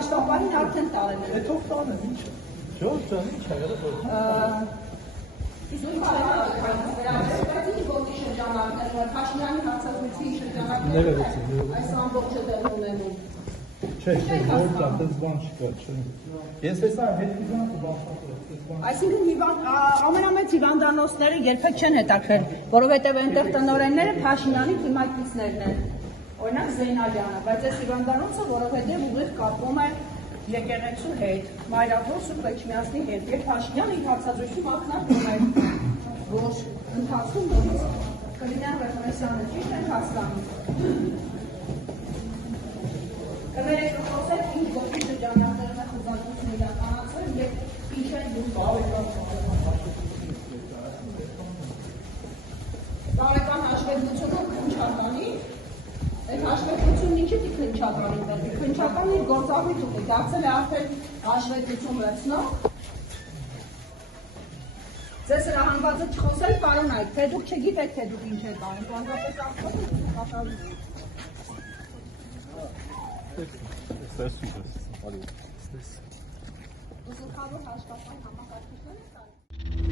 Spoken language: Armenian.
հաշվապարին արդեն տարել են։ Հետո տանեմ, ինչ է։ Ժորժ ջան, ինչ է եղել։ Իսկ ինչ է եղել ոգի շրջանակներում, Փաշինյանի հարցազրույցի շրջանակներում այս ամբողջը դեռ ունենում։ Չէ, որ դա դες բան չկա, չէ։ Ես տեսա հետիվան ու բախտացել։ Այսինքն ամենամեծ հիվանդանոցները երբեք չեն հետաքրել, որովհետև այնտեղ տնօրենները Փաշինյանի թիմակիցներն են, օրինակ Զեյնալյանը, բայց այս հիվանդանոցը որովհետև ուղիղ կապվում է եկեղեցու հետ, Մայրաթոր Սուրբ Էջմիածնի հետ, եւ Փաշինյանը իր հարցազրույցի մակնարկում է, որ ընթացքում կլինեն ռեֆերենսիաներ, ճիշտ եք հասկանում։ Կներեք խոսել ինչ ոգի շրջանակներում է խզարկությունը իրականացել եւ ինչ են դուք բարեկան հաշվետվությունը քննչատանի, այդ հաշվետվությունն ինչի՞ քննչատանի պետք է, քննչատանի գործառույթ ունի, դարձել է արդեն հաշվետվություն վերցնող։ Ձեզ հրահանգված է չխոսել, պարոն Այգ, թե դուք չգիտեք, թե դուք ինչ եք անում, բանվապետ աղբոտ եք կատարում։ Ստեսում ես, արի։ Ուզուքավոր հաշվապան համակարգիչներ եք տալիս։